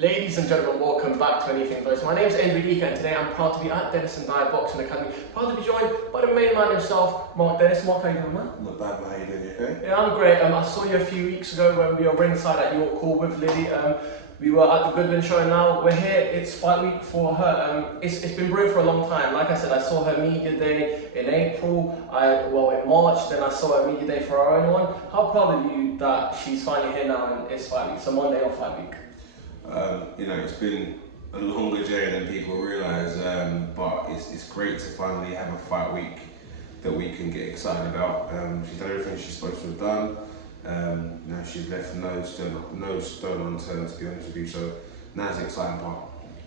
Ladies and gentlemen, welcome back to Anything Blows. My name is ENI-THING and today I'm proud to be at Dennis and Dye Boxing Academy. Proud to be joined by the main man himself, Marc. Dennis, Marc, how you doing, man? Not bad, man. How you doing? You okay? Yeah, I'm great. I saw you a few weeks ago when we were ringside at your call with Lillie. We were at the Goodwin show and now we're here. It's fight week for her. It's been brewing for a long time. Like I said, I saw her media day in April, in March, then I saw her media day for her own one. How proud of you that she's finally here now and it's fight week, so Monday or fight week? It's been a longer journey than people realise, but it's great to finally have a fight week that we can get excited about. She's done everything she's supposed to have done. She's left no stone unturned, to be honest with you, so now's the exciting part.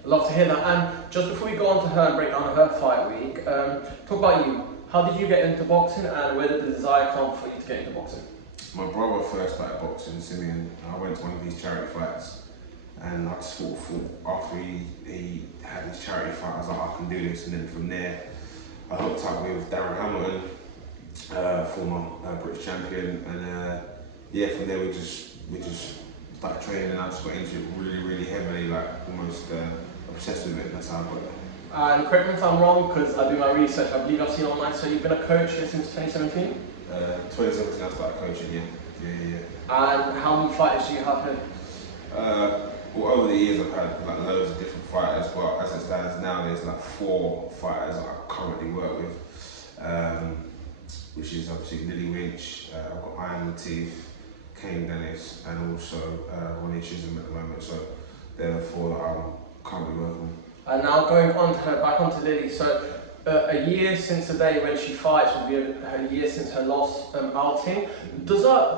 Love to hear that. And just before we go on to her and break down her fight week, talk about you. How did you get into boxing and where did the desire come for you to get into boxing? My brother first started boxing, Simeon. I went to one of these charity fights. And I just thought after he had his charity fight, I was like, I can do this. And then from there, I hooked up with Darren Hamilton, former British champion. And from there we just started training, and I just got into it really heavily, like almost obsessed with it. That's how I got there. And correct me if I'm wrong, because I do my research. I believe I've seen online. So you've been a coach here since 2017. 2017, I started coaching. Yeah. And how many fighters do you have here? Over the years I've had like loads of different fighters, but as it stands now there's like 4 fighters that I currently work with, which is obviously Lillie Winch'S, I've got Iron the Teeth, Kane Dennis, and also Ronnie Chisholm at the moment, so they're the 4 that I'm currently working with. And now going on to her, back onto Lillie, so a year since the day when she fights will be a year since her last outing. Do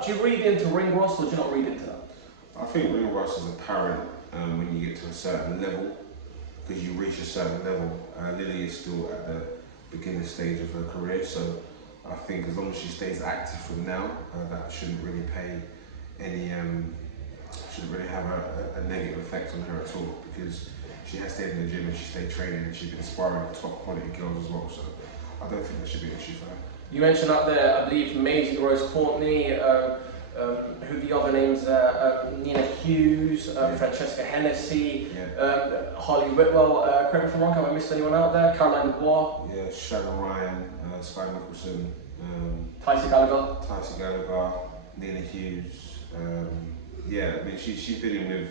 you read into ring rust or do you not read into that? I think ring rust is apparent when you get to a certain level, because you reach a certain level. Lillie is still at the beginning stage of her career, so I think as long as she stays active from now, that shouldn't really shouldn't really have a negative effect on her at all, because she has stayed in the gym and she stayed training and she's been sparring with top quality girls as well, so I don't think that should be an issue for her. You mentioned up there, I believe, Maisie Rose Courtney, who the other names there, Nina Hughes, Francesca Hennessy, Holly Whitwell, correct me if I'm wrong, have I missed anyone out there? Caroline Dubois? Yeah, Shannon Ryan, Sky Nicholson, Tyson Gallagher, Nina Hughes. She's been in with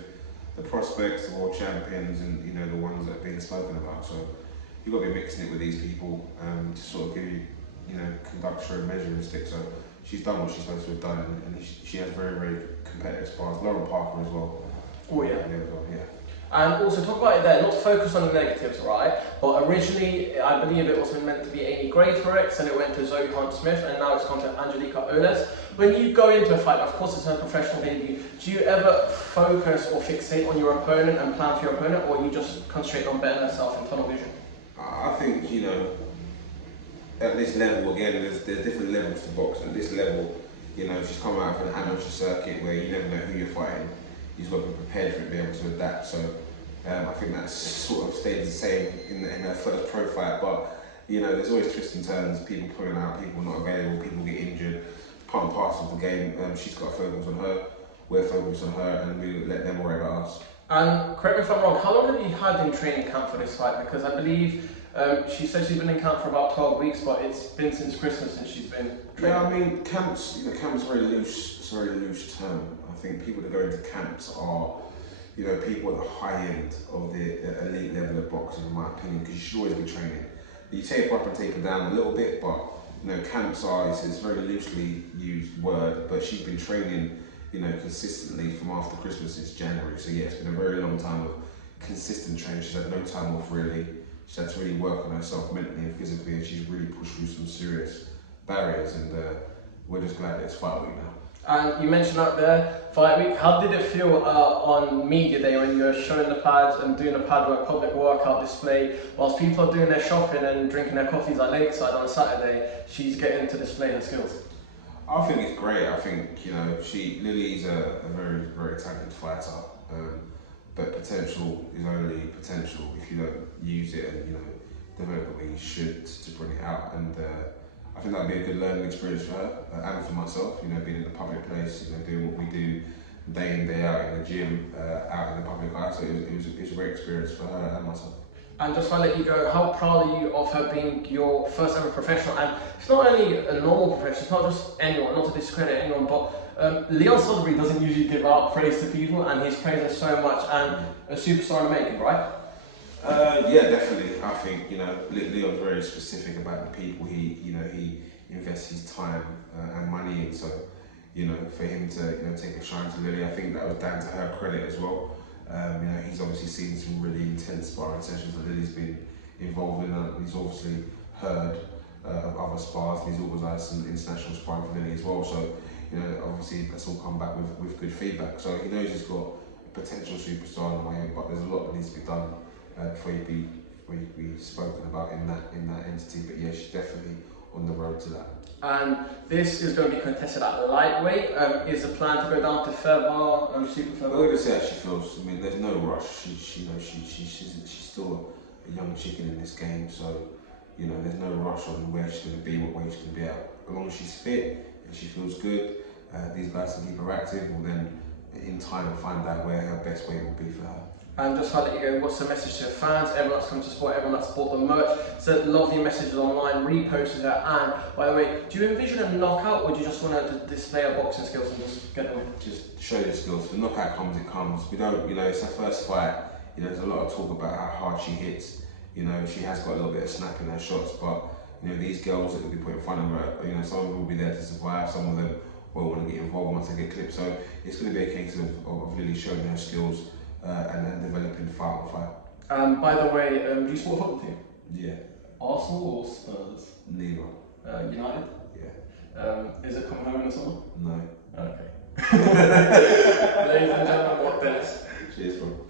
the prospects, the world champions, and the ones that are being spoken about, so you've got to be mixing it with these people to sort of give you, conductor and measuring stick. So she's done what she's supposed to have done, and she has very competitive spars. Lauren Parker as well. Oh yeah. Yeah. And also talk about it there, not to focus on the negatives, right? But originally, I believe it was meant to be Amy Greatorex, and it went to Zoe Hunt-Smith, and now it's gone to Angelica Oles. When you go into a fight, of course it's her professional debut, do you ever focus or fixate on your opponent and plan for your opponent, or you just concentrate on bettering herself in tunnel vision? I think, at this level, again, there's different levels to boxing. At this level, she's come out of an amateur circuit where you never know who you're fighting. You've got to be prepared for it, be able to adapt. So I think that's sort of stayed the same in her first pro fight. But there's always twists and turns. People pulling out, people not available, people get injured. Part and parcel of the game. She's got to focus on her. We're focused on her, and we let them worry about us. And correct me if I'm wrong. How long have you had in training camp for this fight? Because I believe she said she's been in camp for about 12 weeks, but it's been since Christmas since she's been training. Yeah, I mean, camp's very loose. It's a very loose term. I think people that go into camps are, people at the high end of the elite level of boxing, in my opinion, because you should always be training. You taper up and taper down a little bit, but camps it's a very loosely used word. But she's been training, consistently from after Christmas since January. So yeah, it's been a very long time of consistent training. She's had no time off really. She's had to really work on herself mentally and physically, and she's really pushed through some serious barriers, and we're just glad that it's fight week now. And you mentioned out there, fight week, how did it feel on media day when you were showing the pads and doing the pad work, public workout display, whilst people are doing their shopping and drinking their coffees at Lakeside on a Saturday, she's getting to display her skills? I think it's great. I think, Lillie's a very talented fighter. But potential is only potential if you don't use it and develop it when you should to bring it out. And I think that'd be a good learning experience for her and for myself. Being in a public place, doing what we do day in day out in the gym, out in the public eye. So it was a great experience for her and myself. And just to let you go, how proud are you of her being your first ever professional? And it's not only a normal professional, it's not just anyone, not to discredit anyone, but Leon Sudbury doesn't usually give out praise to people, and he's praised her so much, and a superstar in the making, right? Yeah, definitely. I think, you know, Leon's very specific about the people he invests his time and money in. So, you know, for him to, you know, take a shine to Lillie, I think that was down to her credit as well. You know, he's obviously seen some really intense sparring sessions that Lillie's been involved in. He's obviously heard of other spars, and he's organised some international sparring for Lillie as well. So, you know, obviously that's all come back with good feedback. So he knows he's got a potential superstar in the way, but there's a lot that needs to be done before you be spoken about in that entity. But yeah, she's definitely on the road to that. And this is going to be contested at lightweight. Is the plan to go down to feather, super feather? We're going to see how she feels. I mean, there's no rush. She's still a young chicken in this game, so you know, there's no rush on where she's going to be, what weight she's going to be at. As long as she's fit and she feels good, these guys can keep her active. We'll then, in time, find out where her best weight will be for her. And just to let you go, what's the message to the fans, everyone that's come to support, everyone that's bought the merch, sent lovely messages online, reposted her, and by the way, do you envision a knockout, or do you just want to display her boxing skills and just get them? Just show your skills. If the knockout comes, it comes. We don't, you know, it's her first fight. You know, there's a lot of talk about how hard she hits. You know, she has got a little bit of snap in her shots, but you know, these girls that will be put in front of her, you know, some of them will be there to survive, some of them won't want to get involved once they get clipped. So it's going to be a case of Lillie showing her skills and then developing fight on fight. By the way, do you support a football team? Yeah. Arsenal or Spurs? Neither. United? Yeah. Is it coming home in the summer? No. Okay. Ladies and gentlemen, what Dennis? Cheers, bro.